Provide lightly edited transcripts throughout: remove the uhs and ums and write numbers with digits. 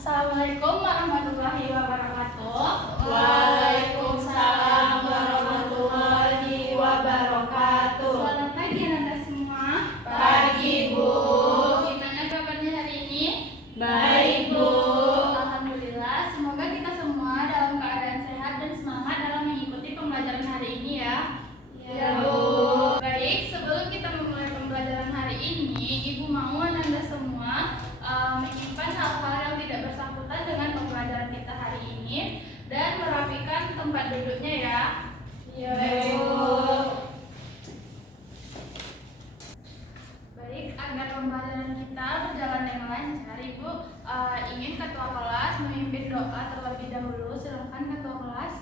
Assalamualaikum warahmatullahi wabarakatuh. Waalaikumsalam warahmatullahi wabarakatuh. Selamat pagi Anda semua. Pagi, Bu. Gimana kabarnya hari ini? Baik, Bu. Alhamdulillah, semoga kita semua dalam keadaan sehat dan semangat dalam mengikuti pembelajaran hari ini ya. Ya, Bu. Baik, sebelum kita memulai pembelajaran hari ini, Ibu mau Anda semua menyimpan hal-hal yang tidak bersangkutan dengan pembelajaran kita hari ini dan merapikan tempat duduknya ya. Ya, Bu. Baik, agar pembelajaran kita berjalan dengan lancar, Ibu ingin ketua kelas memimpin doa terlebih dahulu. Silakan ketua kelas.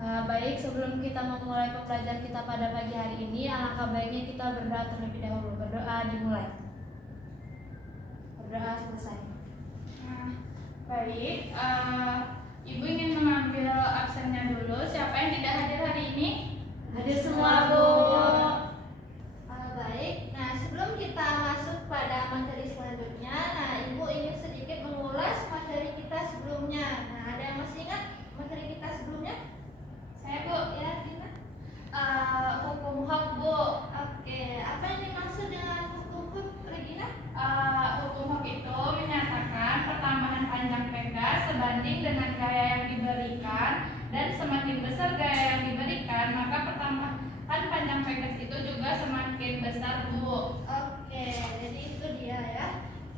Baik, sebelum kita memulai pembelajaran kita pada pagi hari ini, alangkah baiknya kita berdoa terlebih dahulu. Berdoa dimulai. Berdoa selesai. Baik, Ibu ingin mengambil absennya dulu. Siapa yang tidak hadir hari ini? Hadir semua, Bu. Baik, nah sebelum kita masuk pada materi selanjutnya, nah Ibu ingin sedikit mengulas materi kita sebelumnya. Nah, ada yang masih ingat materi kita sebelumnya? Saya, Bu. Ya, Dina. Hukum hak, Bu. Oke, apa yang dimaksud dengan hukum hak, Regina? Hukum hak itu menyatakan pertambahan panjang pegas sebanding dengan gaya yang diberikan, dan semakin besar gaya yang diberikan, maka pertambahan panjang pegas itu juga semakin besar, Bu. Oke, jadi itu dia ya,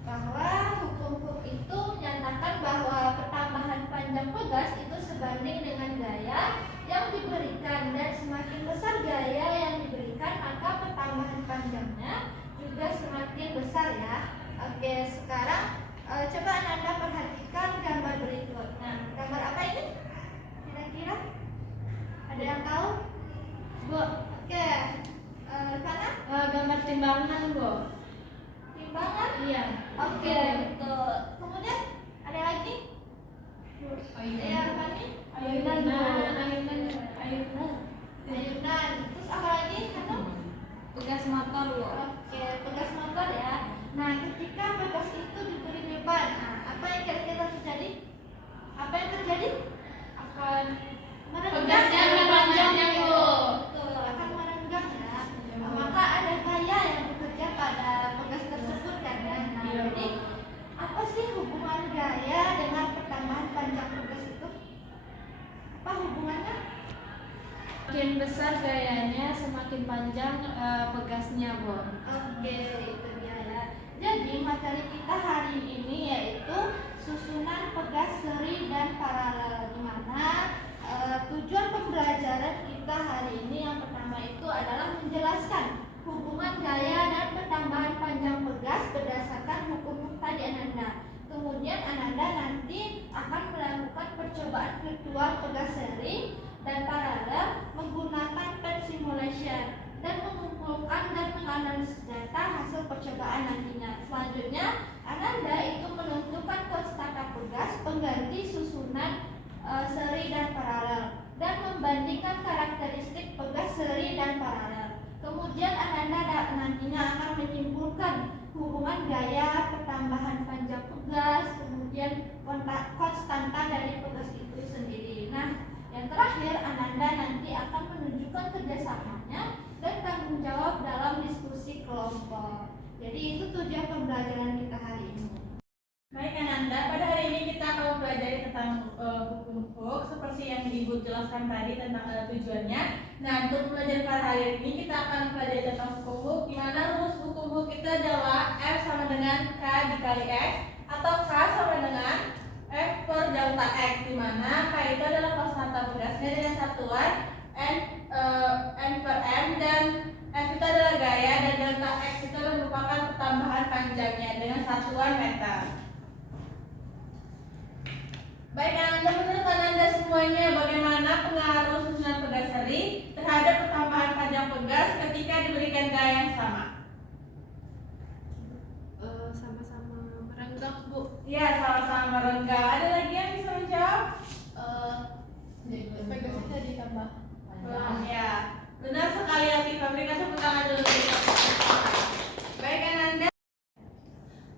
bahwa hukum hak itu menyatakan bahwa pertambahan panjang pegas itu sebanding dengan gaya yang diberikan, dan semakin besar gaya yang diberikan maka pertambahan panjangnya juga semakin besar ya. Oke, sekarang coba Anda perhatikan gambar berikut. Nah, gambar apa ini? Kira-kira ada yang tahu? Bu, oke. Rifana? Gambar timbangan, Bu. Timbangan? Iya. Oke, betul. Kemudian ada lagi? Ya, Fani? Ayunan, Bu. Ayunan. Ayunan. Terus apa lagi? Hanum? Tugas motor, Bu. Oke, pegas motor ya. Nah, ketika pegas itu diberi beban, nah, apa yang kira-kira terjadi? Apa yang terjadi? Akan Pegasnya memanjang, Bu. Betul, akan merenggang ya. Maka ada gaya yang bekerja pada pegas tersebut kan ya. Nah, Iya, Bu. jadi apa sih hubungan gaya dengan pertambahan panjang pegas itu? Apa hubungannya? Semakin besar gayanya, semakin panjang pegasnya, Bu. Oke, itu dia ya. Jadi materi kita hari ini yaitu susunan pegas, seri, dan paralel, di mana tujuan pembelajaran kita hari ini yang pertama itu adalah menjelaskan hubungan gaya dan pertambahan panjang pegas berdasarkan hukum tadi Ananda. Kemudian Ananda nanti akan melakukan percobaan virtual pegas seri dan paralel menggunakan pen simulation dan mengumpulkan dan menganalisis data hasil percobaan nantinya. Selanjutnya Ananda itu menentukan konstanta pegas pengganti susunan seri dan paralel dan membandingkan karakteristik pegas seri dan paralel. Kemudian Ananda nantinya akan menyimpulkan hubungan gaya, pertambahan panjang pegas, kemudian konstanta dari pegas itu sendiri. Nah, yang terakhir Ananda nanti akan menunjukkan kerjasamanya dan tanggung jawab dalam diskusi kelompok. Jadi itu tujuan pembelajaran kita hari ini. Baik, Ananda, pada hari ini kita akan mempelajari tentang hukum hak seperti yang Ibu jelaskan tadi tentang tujuannya. Nah, untuk pembelajaran pada hari ini kita akan mempelajari tentang hukum hak, di mana rumus hukum hak itu adalah F sama dengan K dikali X atau K sama dengan F per delta X, di mana K itu adalah konstanta pegasnya dengan satuan N per M, dan F itu adalah gaya, dan delta X itu merupakan pertambahan panjangnya dengan satuan meter. Baik, Anda, menurut Anda semuanya bagaimana pengaruh susunan pegas seri terhadap pertambahan panjang pegas ketika diberikan gaya yang sama? Sama-sama merenggang, Bu. Ya, sama-sama merenggang. Ada lagi yang bisa menjawab? Pegasnya ditambah. Ya, benar sekali ya. Berikan tepuk tangan dulu. Baik, Anda.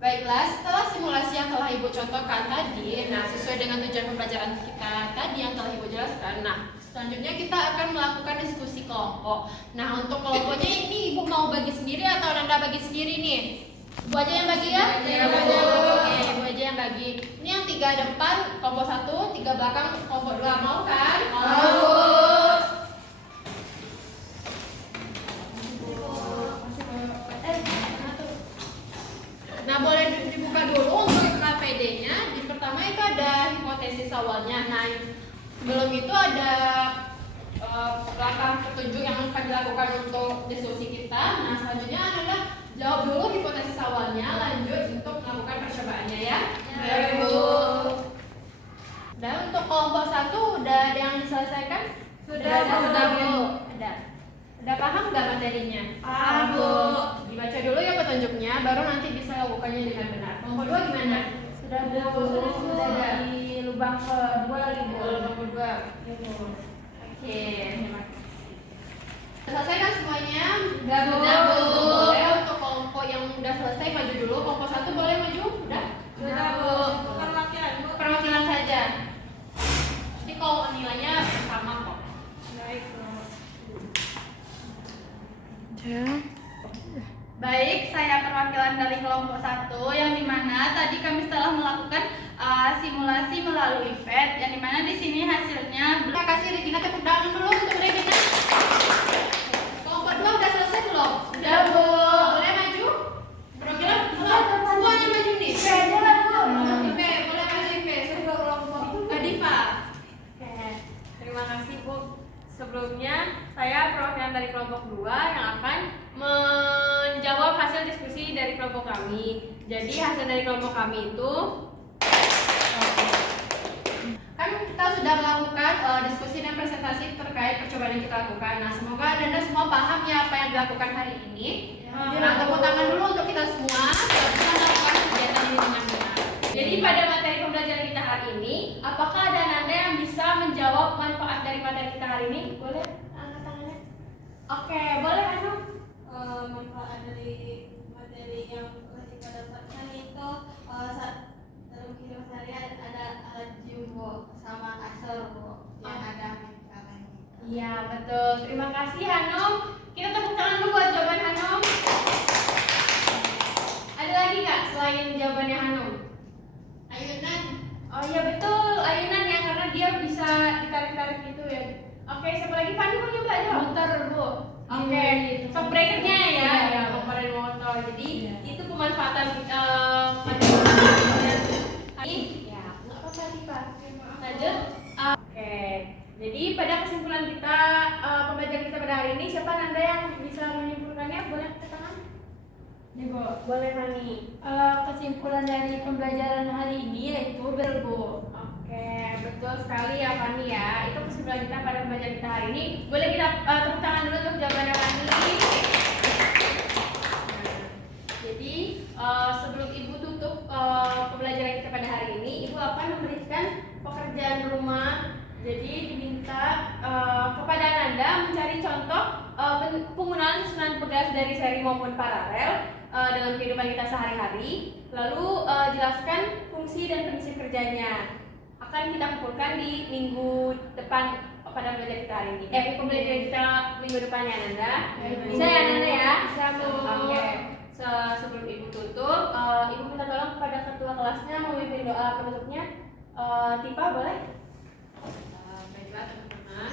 Baik, Baiklah, setelah simulasi yang telah Ibu contohkan tadi, nah sesuai dengan tujuan pembelajaran kita tadi yang telah Ibu jelaskan, nah selanjutnya kita akan melakukan diskusi kelompok. Nah untuk kelompoknya ini Ibu mau bagi sendiri atau Nanda bagi sendiri nih? Ibu aja yang bagi ya? Oke, Ibu aja yang bagi. Ini yang 3 depan kelompok 1, 3 belakang kelompok 2, mau kan? Nah, boleh dibuka dulu untuk KPD-nya. Di pertama itu ada hipotesis awalnya. Nah, sebelum itu ada langkah petunjuk yang akan dilakukan untuk diskusi kita. Nah, selanjutnya adalah jawab dulu hipotesis awalnya, lanjut untuk melakukan percobaannya ya. Ibu. Dan untuk kelompok 1 udah ada yang diselesaikan? Sudah, Bu. Ada. Udah paham nggak materinya? Paham, Bu. Dibaca dulu ya petunjuknya, baru nanti bisa lakukannya dengan benar. Kelompok 2 gimana? Sudah Bu, sudah di lubang kedua Ibu. Kelompok kedua. Oke, terima kasih. Selesai kan semuanya? Sudah, Bu. Boleh untuk kelompok yang udah selesai maju dulu. Kelompok 1 boleh maju? Udah? Sudah, Bu. Perwakilan, Bu. Perwakilan saja. Jadi kalau nilainya sama kok. Baik, Bu. Baik, saya perwakilan dari kelompok 1 yang dimana tadi kami telah melakukan simulasi melalui PET yang dimana di sini hasilnya. Terima kasih Regina, tepuk tangan dulu untuk Regina. Kelompok 2 udah selesai belum? Sudah, Bu. Boleh maju? Perwakilan semuanya maju nih. IP, boleh maju IP. Sebuah kelompok Diva. Oke, terima kasih Bu. Sebelumnya saya perwakilan dari kelompok 2 yang akan menjawab hasil diskusi dari kelompok kami. Jadi hasil dari kelompok kami itu Kan kita sudah melakukan diskusi dan presentasi terkait percobaan yang kita lakukan. Nah, semoga Anda semua paham ya apa yang dilakukan hari ini. Nah, tepuk tangan dulu untuk kita semua bisa melakukan kegiatan ini dengan benar. Jadi pada materi pembelajaran kita hari ini, apakah ada Anda yang bisa menjawab manfaat dari materi kita hari ini? Boleh angkat tangannya? Oke, boleh Anu? Manfaat dari materi yang kita dapatkan itu dalam kehidupan sehari ada alat gym Bu, sama kasur Bu, yang ada mekalanya. Iya, betul. Terima kasih Hanum. Kita tepuk tangan dulu buat jawaban Hanum. Ada lagi nggak selain jawabannya Hanum? Ayunan. Oh iya betul, ayunan ya karena dia bisa ditarik-tarik gitu ya. Oke, siapa lagi? Fanny mau nyoba aja? Muter Bu. Oke, shock breakernya ya, Iya. ya komponen motor. Jadi Iya. itu pemanfaatan materi ini. Ya, nggak apa-apa nih Pak. Lanjut. Oke, jadi pada kesimpulan kita pembelajaran kita pada hari ini, siapa Anda yang bisa menyimpulkannya? Boleh angkat tangan? Nih Bu. Boleh Fanny. Kesimpulan dari pembelajaran hari ini yaitu Bu. Oke, betul sekali ya Fanny ya. Itu kesimpulan kita pada pembelajaran kita hari ini. Boleh kita tepuk tangan dulu untuk jawabannya Fanny. Jadi sebelum Ibu tutup pembelajaran kita pada hari ini, Ibu akan memberikan pekerjaan rumah. Jadi diminta kepada Anda mencari contoh penggunaan susunan pegas dari seri maupun paralel dalam kehidupan kita sehari-hari. Lalu jelaskan fungsi dan prinsip kerjanya. Akan kita kumpulkan di minggu depan pada pembelajaran kita hari ini. Pembelajaran kita minggu depannya Nanda. Bisa ya Nanda ya? Bisa Bu. Oke. Sebelum Ibu tutup, Ibu minta tolong kepada ketua kelasnya memimpin doa penutupnya. Tipa boleh? Baiklah teman-teman,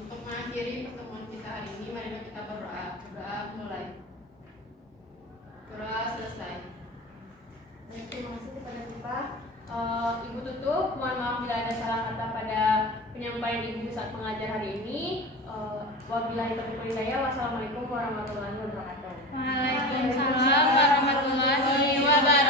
untuk mengakhiri pertemuan kita hari ini, mari kita berdoa. Berdoa mulai. Berdoa selesai. Baik, terima kasih kepada Tipa. Ibu tutup, mohon maaf bila ada salah kata pada penyampaian Ibu saat mengajar hari ini. Wabillahi taufiq wal hidayah. Wassalamualaikum warahmatullahi wabarakatuh. Waalaikumsalam warahmatullahi wabarakatuh.